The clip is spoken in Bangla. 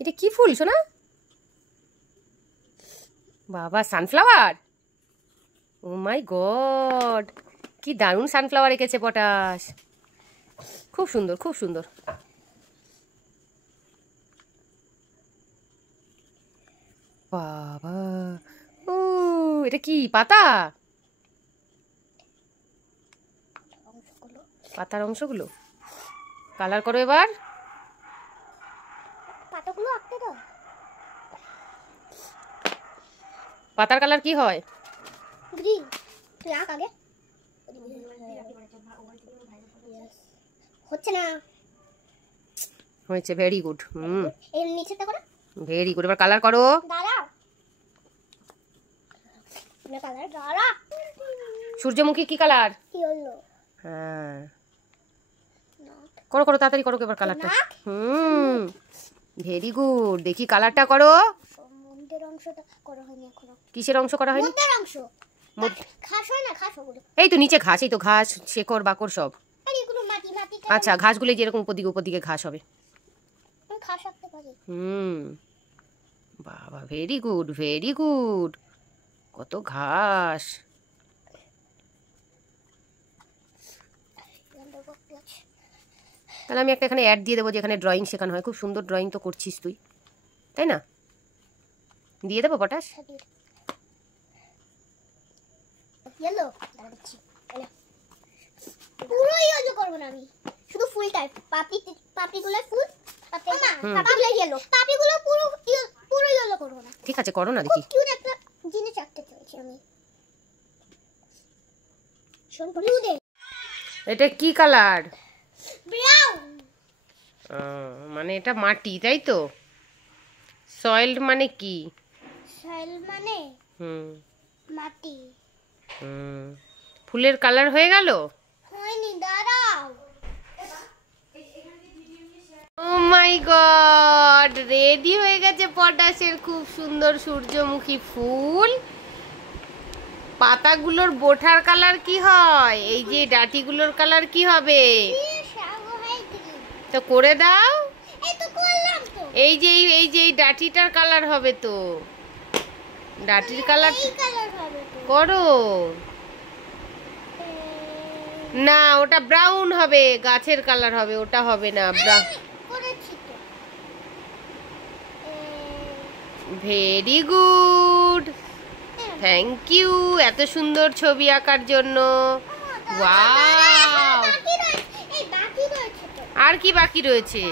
এটা কি ফুল সোনা? বাবা সানফ্লাওয়ার। ও মাই গড, কি দারুণ সানফ্লাওয়ার এঁকেছে পটাশ। খুব সুন্দর, খুব সুন্দর। বাবা, ও এটা কি পাতা? পাতার অংশগুলো কালার করো এবার। পাতাগুলো আঁকতে দাও। পাতার কালার কি হয়? গ্রিন। তুই আঁক আগে। হচ্ছে না। হয়েছে, ভেরি গুড। এর নিচেটা করো। ভেরি গুড, এবার কালার করো। দাঁড়াও। না কালার দাঁড়া। সূর্যমুখী কি কালার? ইয়েলো। হ্যাঁ, করো করো তাড়াতাড়ি করো এবার কালারটা। ভেরি গুড, দেখি কালারটা করো। মধ্যের অংশটা করা হয়নি এখনো। কিসের অংশ করা হয়নি? মধ্যের অংশ। ঘাস হয় না, ঘাস ওগুলো। এই তো নিচে ঘাস, এই তো ঘাস, শেকড় বাকড় সব। আরে এগুলো মাটি মাটি। আচ্ছা, ঘাসগুলো যেরকম উপর দিকে ঘাস হবে। আমি ঘাস আঁকতে পারি। বাবা, ভেরি গুড, ভেরি গুড। কত ঘাস। তাহলে আমি একটা এখানে অ্যাড দিয়ে দেবো, যেখানে ড্রয়িং শেখানো হয়। খুব সুন্দর ড্রয়িং তো করছিস তুই, তাই না? দিয়ে দেবো পটাশ। ইয়েলো দাঁড়াচ্ছি। পুরো ইয়েলো করব না আমি, শুধু ফুলটা। পাপড়িগুলো ফুল, পাপড়িগুলো ইয়েলো, পাপড়িগুলো পুরো ইয়েলো করব না। ঠিক আছে, করো না দেখি। কিউট একটা জিনিস আঁকতে চাইছি আমি। শোন ব্লু দে। এটা কি কালার? ব্রাউন। মানে এটা মাটি, তাই তো? সয়েল মানে কি? সয়েল মানে মাটি। ফুলের কালার হয়ে গেল? হয়নি, দাঁড়াও। ও মাই গড, রেডি হয়ে গেছে পটাশের খুব সুন্দর সূর্যমুখী ফুল। পাতাগুলোর বোঠার কালার কি হয়? এই যে ডাঁটিগুলোর কালার কি হবে? তো করে দাও। এই যে এই ডাঁটিটার কালার হবে তো। ডাঁটির কালার করো না, ওটা ব্রাউন হবে, গাছের কালার হবে, ওটা হবে না। ভেরি গুড, থ্যাংক ইউ এত সুন্দর ছবি আঁকার জন্য। ওয়াও, আর কি বাকি রয়েছে?